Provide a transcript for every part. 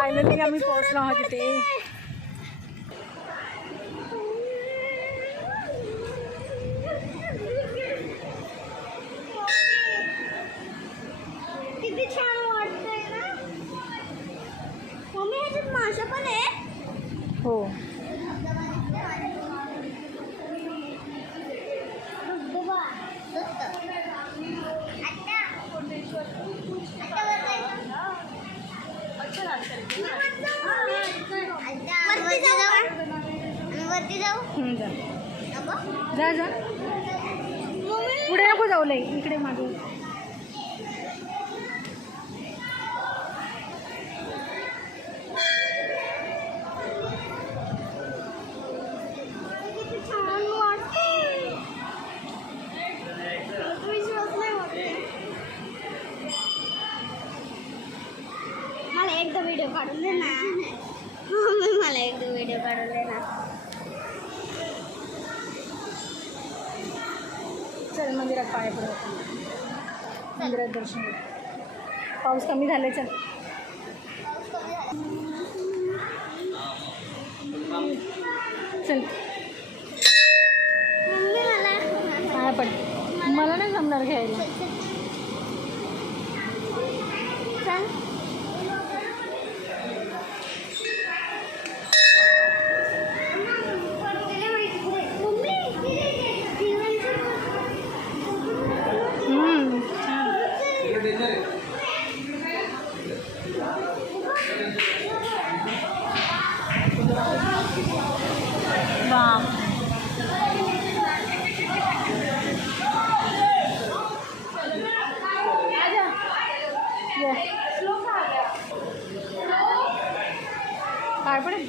Finally आम्ही पोहोचलो आहोत तिथे. किती छान वाटतंय ना मम्मी. ह्याच्यात माशा पण आहे. हो वरती जाऊ. जा जा पुढे नको जाऊ लई इकडे मागे. छान वाटते. विश्वास नाही वाटते. मला एकदा व्हिडिओ काढून दे ना मम्मी. मला एकदा व्हिडिओ काढून दे ना. चल मंदिरात पाया पडत. मंदिरात दर्शन घेऊ. पाऊस कमी झालाय. चल चल मम्मी मला पाया पड. मला नाही जमणार घ्यायला. चल. वाह काय पडेल.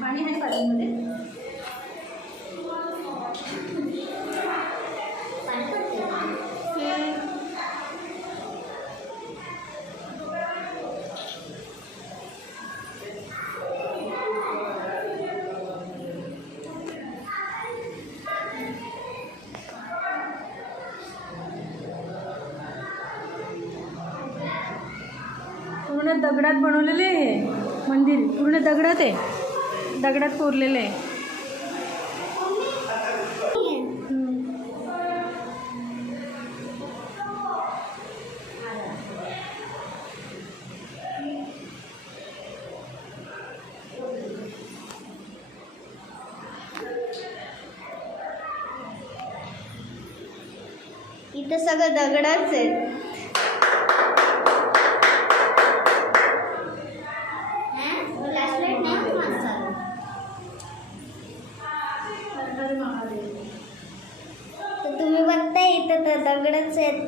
पाणी आहे पाण्यामध्ये. पूर्ण दगडात बनवलेले आहे हे मंदिर. पूर्ण दगडात आहे. दगडात कोरलेलं आहे. इथं सगळं दगडाच आहे. तर तुम्ही बघताय इथं तर दगडच आहेत.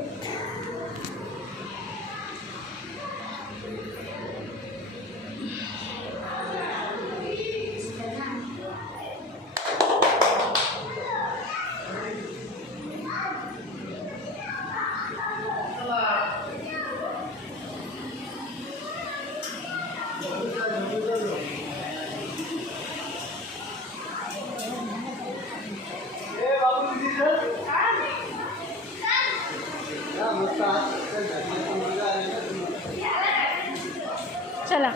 चला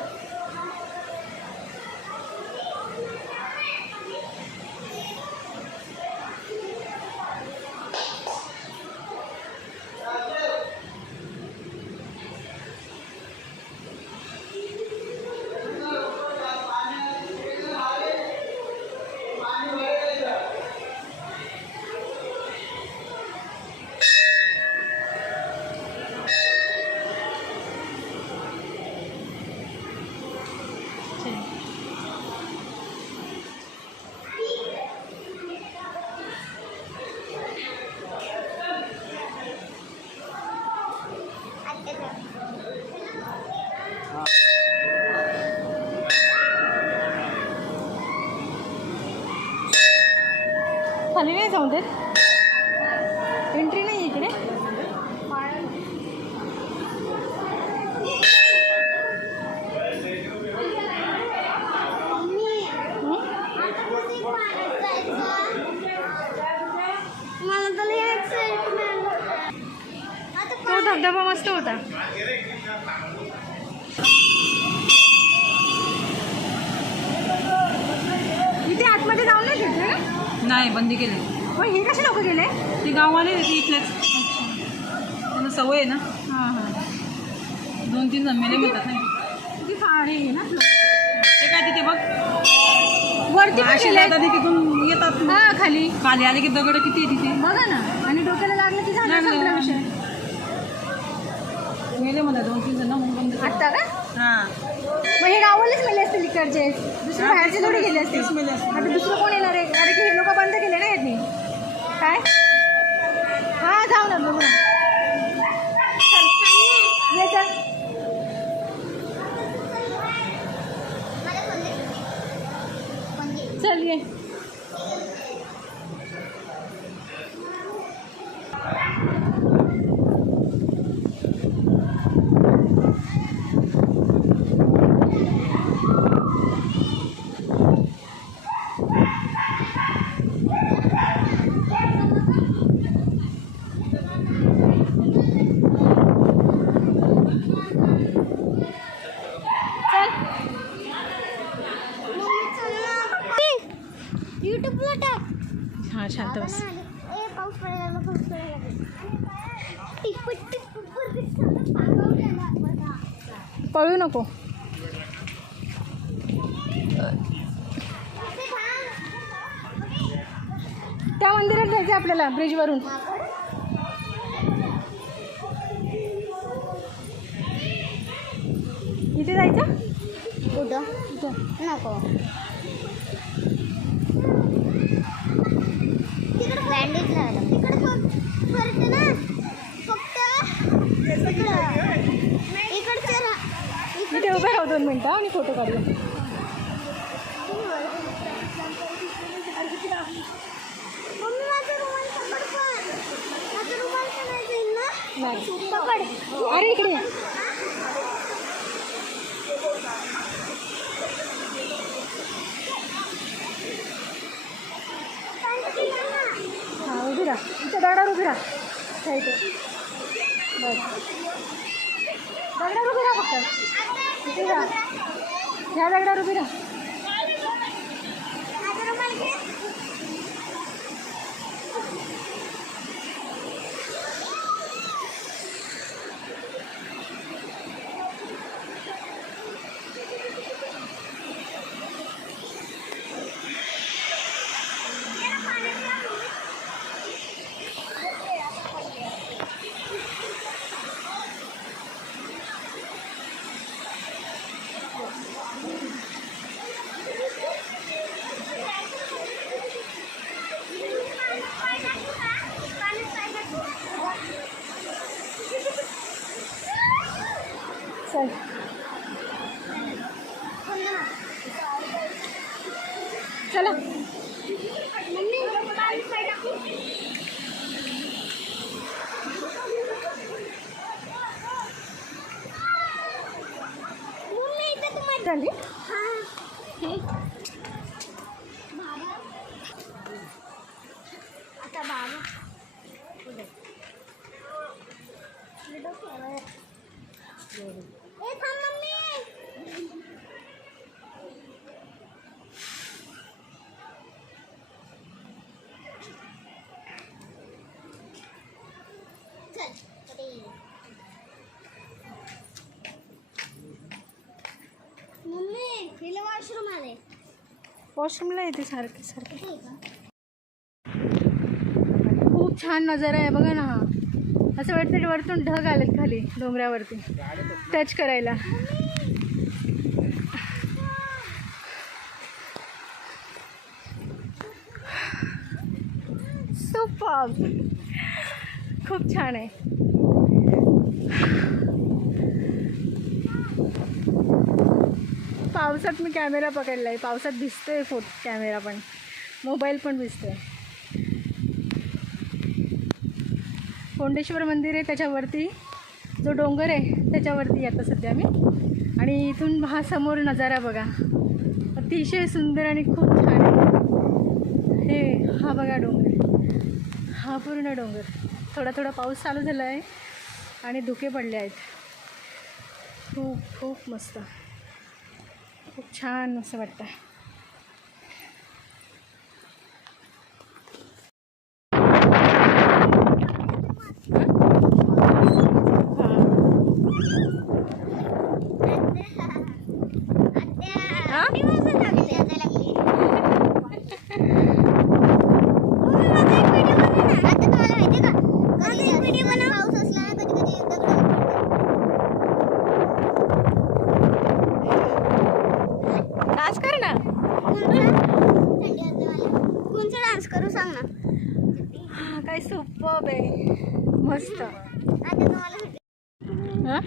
खाली नाही जाऊ देत. एंट्री नाही इकडे. मला तर लई excitement. तो धबधबा मस्त होता. इथे आतमध्ये जाऊन नाही घेतलं ना? नाही, बंदी केली. पण हे कसे लोक गेले? ती गाववाले होती इथलेच. त्यांना सवय आहे ना. हां हां. 2-3 जण मेले म्हणतात नाही. किती फार आहे ना. ते काय तिथे बघ, वरती पण अशी गेले. जातात तिथून येतात. हां खाली खाली आले की दगड किती आहे तिथे. बघा ना. आणि डोक्याला लागलं की झालं लागलं. संपला विषय. मेले म्हणतात 2-3 जण म्हणून बंद केलं. आत्ता का? हां, मग हे गावालाच मेले असतील इकडचे. दुसरे बाहेरचे थोडे गेले असतील. तेच मेले असतील. आता दुसरं कोण येणार आहे? अरे की हे लोक बंद केले ना यांनी. काय? हां जाऊ ना बघू ना. ये चल. चल ये. युट्यूबला टाक. हां शांत बस. ए पाऊस पडायला पाऊस पडायला. पळू नको. त्या मंदिरात जायचं आपल्याला ब्रिजवरून. इथे जायचं. कुठं इथं. नको. तिकडे बँडेज लावलं. तिकडे फक्त ना फक्त इकडचे इथे उभे राहू 2 मिनटं आणि फोटो काढू. मम्मी माझा रुमाल पकड पण. माझा रुमाल पण नाही जाईल ना. नाही. पकड. अरे इकडे. हां उभी राहा. इथे दगडावर उभी राहा. त्या इथे बस. दगडावर उभी राहा फक्त. इथे राहा. ह्या दगडावर उभी राहा. माझा रुमाल घे. चल. चला. मम्मी पाणी पाय टाकू. मम्मी इथं तुम्हाला झाली. आता बाबा ए थांब मम्मी. चल मम्मी हिला वॉशरूम आले. वॉशरूमला येते सारखे सारखे. हे का? खूप छान नजारा आहे बघा ना. हा असं वाटतं वरतून ढग आलेत खाली डोंगरावरती टच करायला. सुपर. खूप छान आहे. पावसात मी कॅमेरा पकडला आहे. पावसात दिसतोय कॅमेरा पण, मोबाईल पण दिसतोय. कोंडेश्वर मंदिर आहे त्याच्यावरती जो डोंगर आहे त्याच्यावरती आता सध्या मी. आणि इथून हा समोर नजारा बघा, अतिशय सुंदर आणि खूप छान आहे. हा बघा डोंगर, हा पूर्ण डोंगर. थोडा थोडा पाऊस चालू झाला आहे आणि धुके पडले आहेत. खूप खूप मस्त, खूप छान असं वाटतं. डान्स कर ना. कोणचा डान्स करू सांग ना. हा काय सुपर्ब आहे, मस्त. आता तुम्हाला हां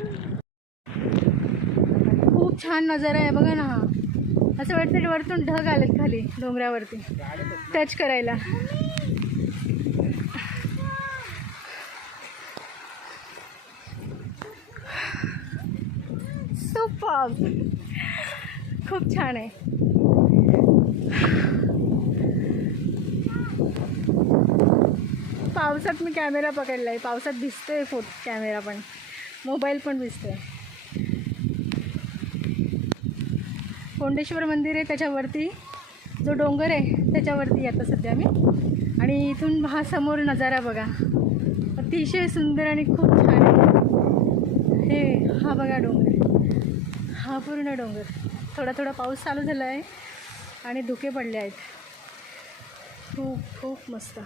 खूप छान नजारा आहे बघा ना. हा असं वाटतं वरतून ढग आलेत खाली डोंगरावरती टच करायला. सुपर्ब, खूप छान आहे. पावसात मी कॅमेरा पकडला आहे, पावसात दिसतोय कॅमेरा पण, मोबाईल पण दिसतोय. कोंडेश्वर मंदिर आहे त्याच्यावरती जो डोंगर आहे त्याच्यावरती आता सध्या मी. आणि इथून हा समोर नजारा बघा, अतिशय सुंदर आणि खूप छान आहे. हा बघा डोंगर, हा पूर्ण डोंगर. थोडा थोडा पाऊस चालू झाला आहे आणि धुके पडले आहेत. खूप खूप मस्त,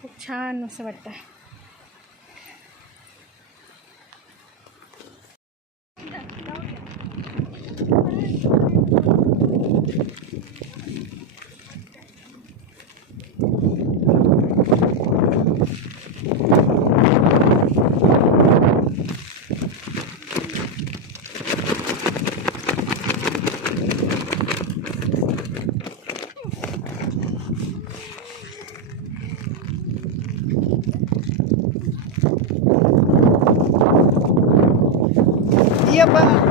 खूप छान असं वाटतं. ये बा